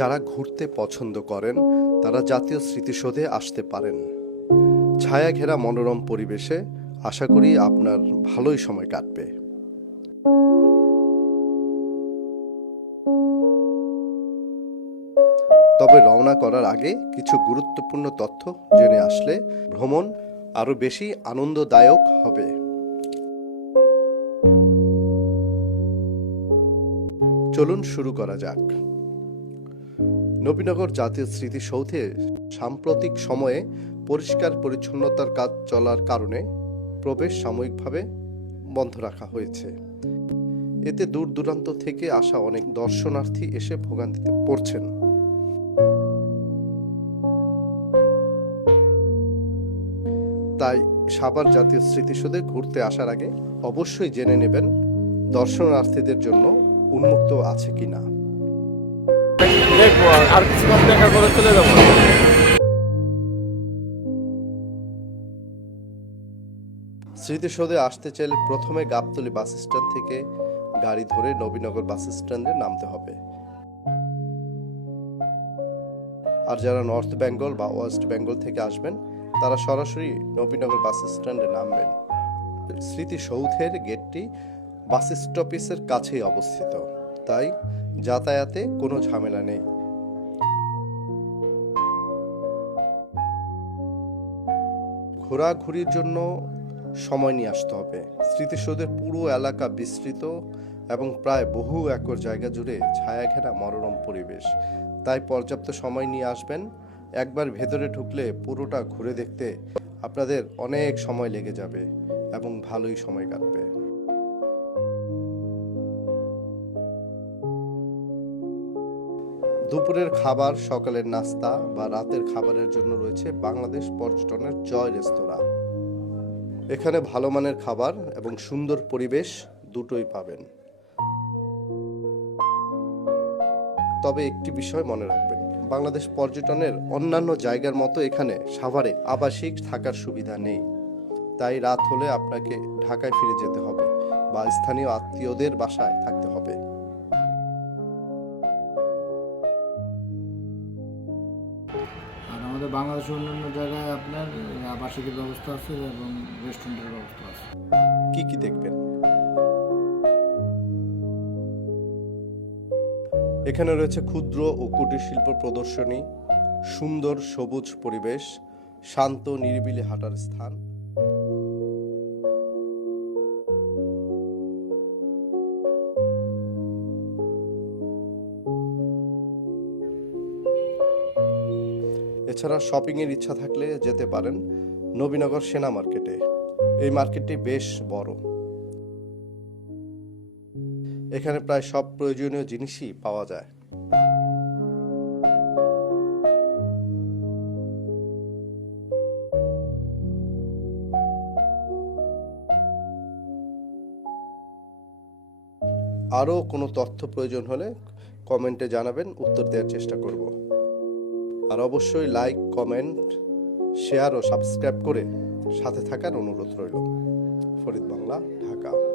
যারা ঘুরতে পছন্দ করেন, তারা জাতীয় স্মৃতিসৌধে আসতে পারেন। ছায়া ঘেরা মনোরম পরিবেশে আশা করি আপনার ভালোই সময় কাটবে। তবে রওনা করার আগে কিছু গুরুত্বপূর্ণ তথ্য জেনে আসলে ভ্রমণ আরও বেশি আনন্দদায়ক হবে। চলুন শুরু করা যাক। নবীনগর জাতীয় স্মৃতিসৌধে সাম্প্রতিক সময়ে পরিষ্কার পরিচ্ছন্নতার কাজ চলার কারণে প্রবেশ সাময়িকভাবে বন্ধ রাখা হয়েছে। এতে দূর দূরান্ত থেকে আসা অনেক দর্শনার্থী এসে ভোগান্তিতে পড়ছেন। তাই সাবার জাতীয় স্মৃতিসৌধে ঘুরতে আসার আগে অবশ্যই জেনে নেবেন দর্শনার্থীদের জন্য উন্মুক্ত আছে কিনা। আর কিছুক্ষণ দেখার পরে চলে যাব। স্মৃতিসৌধে আসতে চাইলে প্রথমে গাবতলী বাস স্ট্যান্ড থেকে গাড়ি ধরে নবীনগর বাস স্ট্যান্ডে নামতে হবে। আর যারা নর্থ বেঙ্গল বা ওয়েস্ট বেঙ্গল থেকে আসবেন, তারা সরাসরি নবীনগর বাস স্ট্যান্ডে নামবেন। স্মৃতিসৌধের গেটটি বাস স্টপেজের কাছেই অবস্থিত। তাই যাতায়াতে কোনো ঝামেলা নেই। ঘোরাঘুরির জন্য সময় নিয়ে আসতে হবে। স্মৃতিসৌধের পুরো এলাকা বিস্তৃত এবং প্রায় বহু একর জায়গা জুড়ে ছায়া ঘেরা মনোরম পরিবেশ। তাই পর্যাপ্ত সময় নিয়ে আসবেন। একবার ভেতরে ঢুকলে পুরোটা ঘুরে দেখতে আপনাদের অনেক সময় লেগে যাবে এবং ভালোই সময় কাটবে। দুপুরের খাবার, সকালের নাস্তা বা রাতের খাবারের জন্য রয়েছে বাংলাদেশ পর্যটনের জয় রেস্তোরাঁ। এখানে ভালো মানের খাবার এবং সুন্দর পরিবেশ দুটোই পাবেন। তবে একটি বিষয় মনে রাখবেন, বাংলাদেশ পর্যটনের অন্যান্য জায়গার মতো এখানে সাভারে আবাসিক থাকার সুবিধা নেই। তাই রাত হলে আপনাকে ঢাকায় ফিরে যেতে হবে বা স্থানীয় আত্মীয়দের বাসায় থাকতে হবে। বাংলাদেশের অন্যান্য জায়গায় আপনার আবাসিকের ব্যবস্থা আছে এবং রেস্টুরেন্টের ব্যবস্থা আছে। কি কি দেখবেন? এখানে রয়েছে ক্ষুদ্র ও কুটির শিল্প প্রদর্শনী, সুন্দর সবুজ পরিবেশ, শান্ত নিরিবিলি হাঁটার স্থান। এছাড়া শপিং এর ইচ্ছা থাকলে যেতে পারেন নবীনগর সেনা মার্কেটে। এই মার্কেটটি বেশ বড়। এখানে প্রায় সব প্রয়োজনীয় জিনিসই পাওয়া যায়। আরও কোনো তথ্য প্রয়োজন হলে কমেন্টে জানাবেন, উত্তর দেওয়ার চেষ্টা করব। আর অবশ্যই লাইক কমেন্ট শেয়ার ও সাবস্ক্রাইব করে সাথে থাকার অনুরোধ রইল। ফরিদ বাংলা ঢাকা।